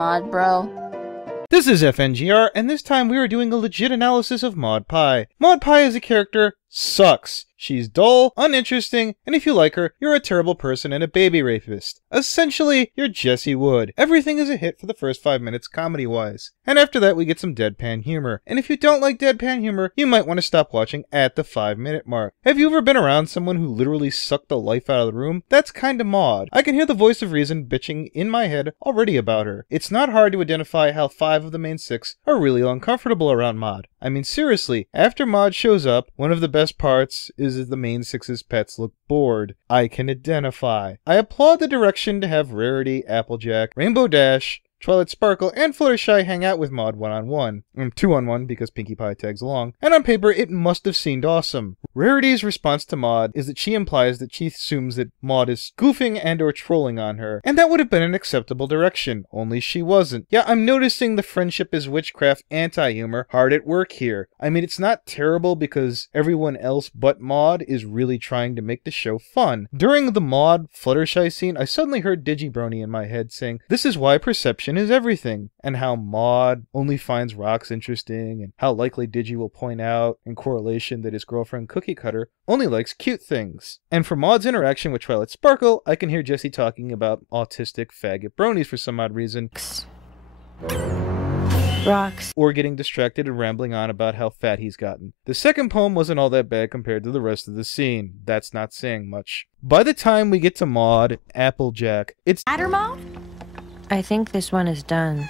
Mod, bro. This is FNGR, and this time we are doing a legit analysis of Maud Pie. Maud Pie as a character sucks. She's dull, uninteresting, and if you like her, you're a terrible person and a baby rapist. Essentially, you're Jesse Wood. Everything is a hit for the first 5 minutes comedy-wise. And after that, we get some deadpan humor. And if you don't like deadpan humor, you might want to stop watching at the 5-minute mark. Have you ever been around someone who literally sucked the life out of the room? That's kinda Maud. I can hear the voice of reason bitching in my head already about her. It's not hard to identify how 5 of the main 6 are really uncomfortable around Maud. I mean, seriously, after Maud shows up, one of the best parts is that the main 6's pets look bored. I can identify. I applaud the direction to have Rarity, Applejack, Rainbow Dash, Twilight Sparkle, and Fluttershy hang out with Maud one-on-one. 2-on-1 because Pinkie Pie tags along. And on paper, it must have seemed awesome. Rarity's response to Maud is that she implies that she assumes that Maud is goofing and or trolling on her. And that would have been an acceptable direction, only she wasn't. Yeah, I'm noticing the friendship is witchcraft anti-humor hard at work here. I mean, it's not terrible because everyone else but Maud is really trying to make the show fun. During the Maud Fluttershy scene, I suddenly heard Digibrony in my head saying, "This is why perception is everything," and how Maud only finds rocks interesting, and how likely Digi will point out in correlation that his girlfriend Cookie Cutter only likes cute things. And for Maud's interaction with Twilight Sparkle, I can hear Jesse talking about autistic faggot bronies for some odd reason. Rocks. Or getting distracted and rambling on about how fat he's gotten. The second poem wasn't all that bad compared to the rest of the scene. That's not saying much. By the time we get to Maud, Applejack, it's Matter mode? I think this one is done.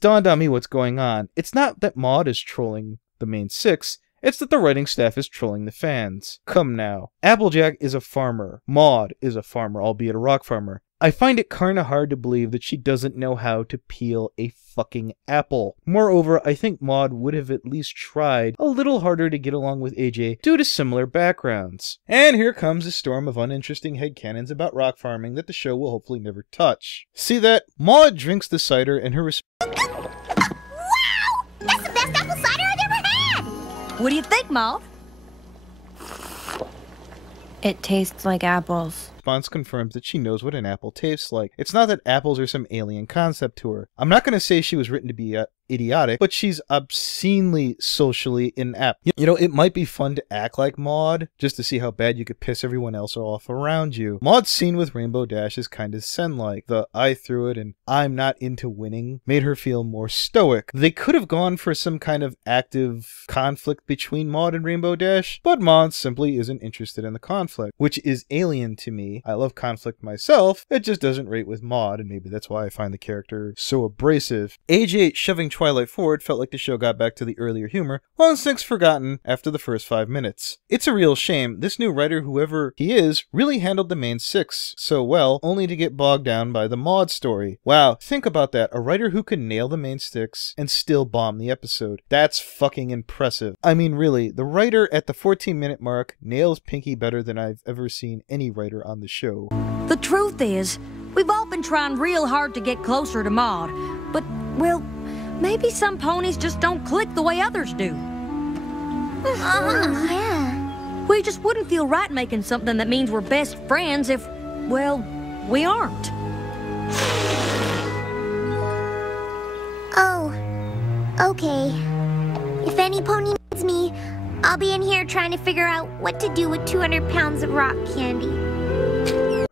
Dawned on me what's going on. It's not that Maud is trolling the main 6, it's that the writing staff is trolling the fans. Come now. Applejack is a farmer. Maud is a farmer, albeit a rock farmer. I find it kinda hard to believe that she doesn't know how to peel a fucking apple. Moreover, I think Maud would have at least tried a little harder to get along with AJ due to similar backgrounds. And here comes a storm of uninteresting headcanons about rock farming that the show will hopefully never touch. See that? Maud drinks the cider and her Wow! That's the best apple cider I've ever had! What do you think, Maud? It tastes like apples. response confirms that she knows what an apple tastes like. It's not that apples are some alien concept to her. I'm not going to say she was written to be idiotic, but she's obscenely socially inept. You know, it might be fun to act like Maud, just to see how bad you could piss everyone else off around you. Maud's scene with Rainbow Dash is kind of Sen-like. The I threw it and I'm not into winning made her feel more stoic. They could have gone for some kind of active conflict between Maud and Rainbow Dash, but Maud simply isn't interested in the conflict, which is alien to me. I love conflict myself, it just doesn't rate with Maud, and maybe that's why I find the character so abrasive. AJ shoving Twilight forward felt like the show got back to the earlier humor, long since forgotten after the first 5 minutes. It's a real shame. This new writer, whoever he is, really handled the main 6 so well, only to get bogged down by the Maud story. Wow, think about that. A writer who can nail the main 6 and still bomb the episode. That's fucking impressive. I mean, really, the writer at the 14-minute mark nails Pinkie better than I've ever seen any writer on the show. The truth is, we've all been trying real hard to get closer to Maud, but, well, maybe some ponies just don't click the way others do. Yeah. We just wouldn't feel right making something that means we're best friends if, well, we aren't. Oh, okay. If any pony needs me, I'll be in here trying to figure out what to do with 200 pounds of rock candy.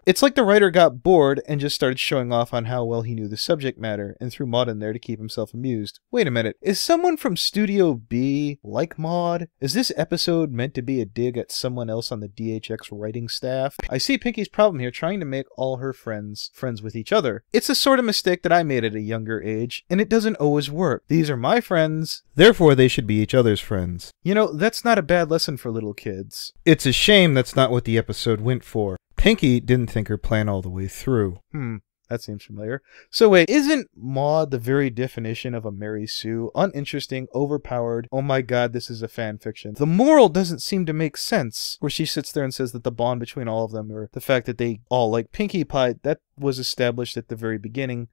It's like the writer got bored and just started showing off on how well he knew the subject matter and threw Maud in there to keep himself amused. Wait a minute, is someone from Studio B like Maud? Is this episode meant to be a dig at someone else on the DHX writing staff? I see Pinkie's problem here, trying to make all her friends with each other. It's a sort of mistake that I made at a younger age, and it doesn't always work. These are my friends, therefore they should be each other's friends. You know, that's not a bad lesson for little kids. It's a shame that's not what the episode went for. Pinkie didn't think her plan all the way through. That seems familiar. So wait, isn't Maud the very definition of a Mary Sue? Uninteresting, overpowered, oh my god, this is a fan fiction. The moral doesn't seem to make sense, where she sits there and says that the bond between all of them, or the fact that they all like Pinkie Pie, that was established at the very beginning.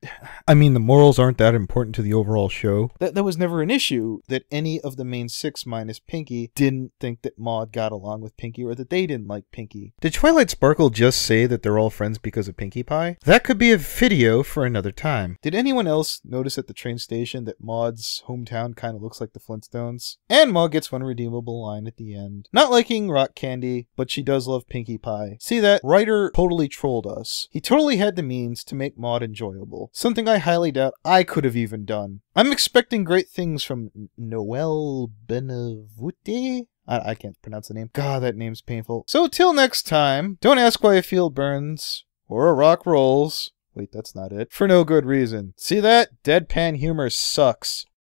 I mean, the morals aren't that important to the overall show. That was never an issue, that any of the main 6 minus Pinkie didn't think that Maud got along with Pinkie, or that they didn't like Pinkie. Did Twilight Sparkle just say that they're all friends because of Pinkie Pie? That could be a video for another time. Did anyone else notice at the train station that Maud's hometown kind of looks like the Flintstones? And Maud gets one redeemable line at the end. Not liking rock candy, but she does love Pinkie Pie. See that? Writer totally trolled us. He totally had the means to make Maud enjoyable. Something I highly doubt I could have even done. I'm expecting great things from Noelle Benavute? I can't pronounce the name. God, that name's painful. So till next time, don't ask why a field burns or a rock rolls. Wait, that's not it. For no good reason. See that? Deadpan humor sucks.